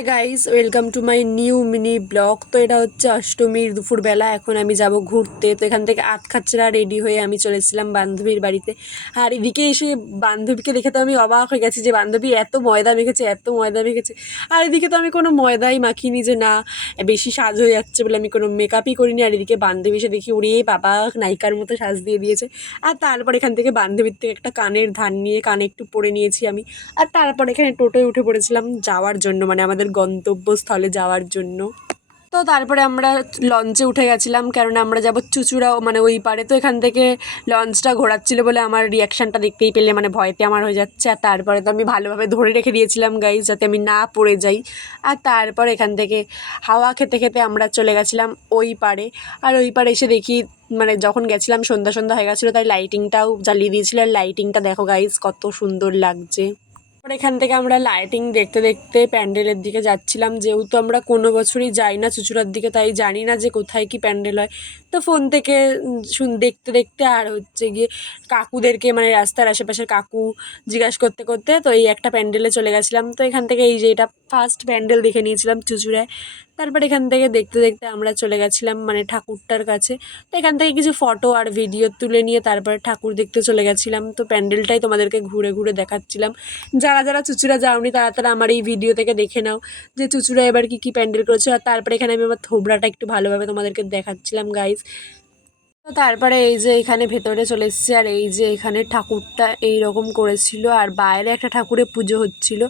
Hi guys welcome to my new mini vlog তো এটা হচ্ছে অষ্টমীর দুপুরবেলা। এখন আমি যাব ঘুরতে। তো এখান থেকে আত খাচ্ছরা রেডি হয়ে আমি চলেছিলাম বান্ধবীর বাড়িতে। আর এদিকে এসে বান্ধবীকে দেখে তো আমি অবাক হয়ে গেছি যে, বান্ধবী, এত ময়দা মেখেছে, এত ময়দা মেখেছে। আর এদিকে তো আমি কোনো ময়দাই মাখিনি যে, না, বেশি সাজ হয়ে যাচ্ছে বলে আমি কোনো মেকআপই করিনি। আর এদিকে বান্ধবী এসে দেখি উড়িয়ে বাবা, নায়িকার মতো সাজ দিয়ে দিয়েছে। আর তারপর এখান থেকে বান্ধবীর থেকে একটা কানের ধান নিয়ে, কানে একটু পরে নিয়েছি আমি। আর তারপর এখানে টোটোয় উঠে পড়েছিলাম যাওয়ার জন্য। মানে আমাদের গন্তব্যস্থলে যাওয়ার জন্য। তো তারপরে আমরা লঞ্চে উঠে গেছিলাম, কেননা আমরা যাব চুচুড়াও মানে ওই পারে। তো এখান থেকে লঞ্চটা ঘোরাচ্ছিল বলে আমার রিয়াকশানটা দেখতেই পেলে মানে ভয়তে আমার হয়ে যাচ্ছে। আর তারপরে তো আমি ভালোভাবে ধরে রেখে দিয়েছিলাম গাইজ যাতে আমি না পড়ে যাই। আর তারপর এখান থেকে হাওয়া খেতে খেতে আমরা চলে গেছিলাম ওই পারে। আর ওই পারে এসে দেখি মানে যখন গেছিলাম সন্ধ্যা সন্ধ্যা হয়ে গেছিল, তাই লাইটিংটাও জ্বালিয়ে দিয়েছিল। আর লাইটিংটা দেখো গাইজ কত সুন্দর লাগছে। এখান থেকে আমরা লাইটিং দেখতে দেখতে প্যান্ডেলের দিকে যাচ্ছিলাম। যেহেতু আমরা কোনো বছরই যাই না চুচুড়ার দিকে, তাই জানি না যে কোথায় কি প্যান্ডেল হয়। তো ফোন থেকে শুন, দেখতে দেখতে আর হচ্ছে গিয়ে কাকুদেরকে মানে রাস্তার আশেপাশের কাকু জিজ্ঞাসা করতে করতে তো এই একটা প্যান্ডেলে চলে গেছিলাম। তো এখান থেকে এই যে এটা ফার্স্ট প্যান্ডেল দেখে নিয়েছিলাম চুচুড়ায়। তারপর এখান থেকে দেখতে দেখতে আমরা চলে গেছিলাম মানে ঠাকুরটার কাছে। তো এখান থেকে কিছু ফটো আর ভিডিও তুলে নিয়ে তারপরে ঠাকুর দেখতে চলে গেছিলাম। তো প্যান্ডেলটাই তোমাদেরকে ঘুরে ঘুরে দেখাচ্ছিলাম। যারা যারা চুচুরা যাওনি, তারা তারা আমার এই ভিডিও থেকে দেখে নাও যে চুচুরা এবার কি কি প্যান্ডেল করেছে। আর তারপরে এখানে আমি আমার থোবড়াটা একটু ভালোভাবে তোমাদেরকে দেখাচ্ছিলাম গাইজ তারপরে এই যে এখানে ভেতরে চলে এসেছি, আর এই যে এখানে ঠাকুরটা এই রকম করেছিল, আর বাইরে একটা ঠাকুরের পুজো হচ্ছিল।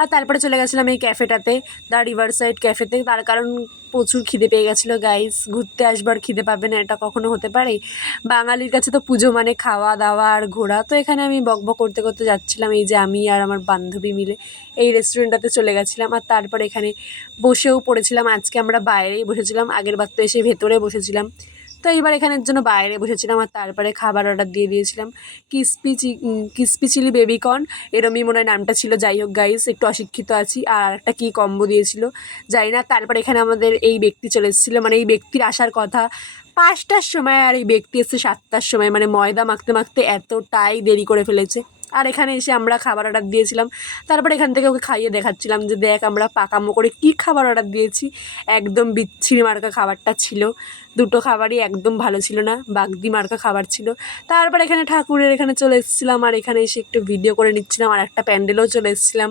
আর তারপরে চলে গেছিলাম এই ক্যাফেটাতে দ্য রিভার সাইড ক্যাফেতে। তার কারণ প্রচুর খিদে পেয়ে গেছিল গাইস ঘুরতে আসবার খিদে পাবে না, এটা কখনো হতে পারে। বাঙালির কাছে তো পুজো মানে খাওয়া দাওয়া আর ঘোরা। তো এখানে আমি বকবক করতে করতে যাচ্ছিলাম, এই যে আমি আর আমার বান্ধবী মিলে এই রেস্টুরেন্টটাতে চলে গেছিলাম। আর তারপর এখানে বসেও পড়েছিলাম, আজকে আমরা বাইরেই বসেছিলাম, আগের বার তো এসে ভেতরে বসেছিলাম। তো এইবার এখানের জন্য বাইরে বসেছিলাম আর তারপরে খাবার অর্ডার দিয়ে দিয়েছিলাম। কিসপি চি কিসপি চিলি বেবিকর্ন এরমই মনে হয় নামটা ছিল। যাই হোক গাইস একটু অশিক্ষিত আছি। আর একটা কী কম্বো দিয়েছিল? জানি না। তারপরে এখানে আমাদের এই ব্যক্তি চলে এসেছিল। মানে এই ব্যক্তির আসার কথা পাঁচটার সময় আর এই ব্যক্তি এসছে সাতটার সময়। মানে ময়দা মাখতে মাখতে এতটাই দেরি করে ফেলেছে। আর এখানে এসে আমরা খাবার অর্ডার দিয়েছিলাম। তারপর এখান থেকে ওকে খাইয়ে দেখাচ্ছিলাম যে, দেখ, আমরা পাকামো করে কী খাবার অর্ডার দিয়েছি? একদম বিচ্ছিরি মার্কা খাবারটা ছিল। দুটো খাবারই একদম ভালো ছিল না, বাগদি মার্কা খাবার ছিল। তারপর এখানে ঠাকুরের এখানে চলে এসেছিলাম আর এখানে এসে একটু ভিডিও করে নিচ্ছিলাম আর একটা প্যান্ডেলেও চলে এসেছিলাম।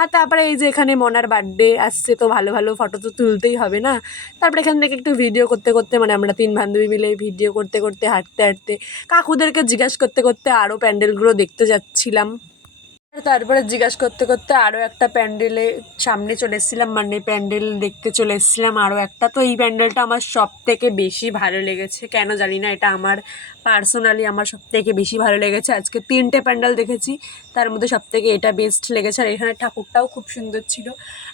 আর তারপরে এই যে এখানে মনার বার্থডে আসছে, তো ভালো ভালো ফটো তো তুলতেই হবে না? তারপরে এখান থেকে একটু ভিডিও করতে করতে মানে আমরা তিন বান্ধবী মিলে ভিডিও করতে করতে, হাঁটতে হাঁটতে, কাকুদেরকে জিজ্ঞাসা করতে করতে আরও প্যান্ডেলগুলো দেখতে যাচ্ছিলাম আর তারপরে জিজ্ঞাসা করতে করতে আরও একটা প্যান্ডেলে সামনে চলে এসেছিলাম মানে প্যান্ডেল দেখতে চলে এসেছিলাম। আরও একটা। তো এই প্যান্ডেলটা আমার সব থেকে বেশি ভালো লেগেছে। কেন জানি না, এটা আমার পার্সোনালি আমার সব থেকে বেশি ভালো লেগেছে। আজকে তিনটে প্যান্ডেল দেখেছি, তার মধ্যে সব থেকে এটা বেস্ট লেগেছে। আর এখানে ঠাকুরটাও খুব সুন্দর ছিল।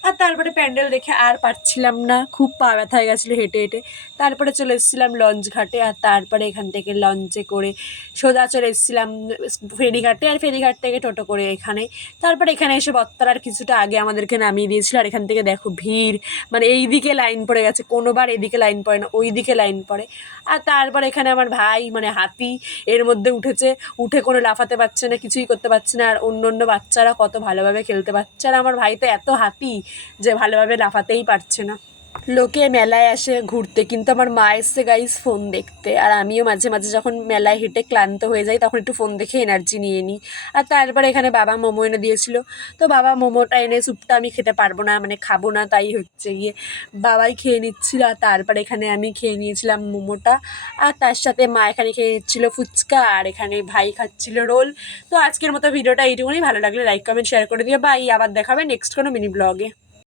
আর তারপরে প্যান্ডেল দেখে আর পারছিলাম না, খুব পা ব্যথা হয়ে গেছিল হেঁটে হেঁটে। তারপরে চলে এসেছিলাম লঞ্চ ঘাটে, আর তারপরে এখান থেকে লঞ্চে করে সোজা চলে এসেছিলাম ফেরিঘাটে, আর ফেরিঘাট থেকে টোটো করে এখানে। তারপরে এখানে এসে বত্তারার কিছুটা আগে আমাদেরকে নামিয়ে দিয়েছিল, আর এখান থেকে দেখো ভিড়। মানে এই দিকে লাইন পড়ে গেছে, কোনোবার এদিকে লাইন পড়ে না ওই দিকে লাইন পড়ে। আর তারপর এখানে আমার ভাই মানে হাতি এর মধ্যে উঠেছে, উঠে কোনো লাফাতে পারছে না, কিছুই করতে পারছে না, আর অন্য অন্য বাচ্চারা কত ভালোভাবে খেলতে পারছে। আর আমার ভাই তো এত হাতি যে ভালোভাবে লাফাতেই পারছে না। লোকে মেলায় আসে, ঘুরতে। কিন্তু আমার মা এসছে গাইস ফোন দেখতে। আর আমিও মাঝে মাঝে যখন মেলায় হেঁটে ক্লান্ত হয়ে যাই, তখন একটু ফোন দেখে এনার্জি নিয়ে নিই। আর তারপরে এখানে বাবা মোমো এনে দিয়েছিল। তো বাবা মোমোটা এনে স্যুপটা আমি খেতে পারব না মানে খাব না, তাই হচ্ছে গিয়ে বাবাই খেয়ে নিচ্ছিল। আর তারপরে এখানে আমি খেয়ে নিয়েছিলাম মোমোটা। আর তার সাথে মা এখানে খেয়ে নিচ্ছিল ফুচকা। আর এখানে ভাই খাচ্ছিল রোল। তো আজকের মতো ভিডিওটা এইটুকুনি। ভালো লাগলে লাইক কমেন্ট শেয়ার করে দিও। বাই আবার দেখাবে নেক্সট কোনো মিনি ব্লগে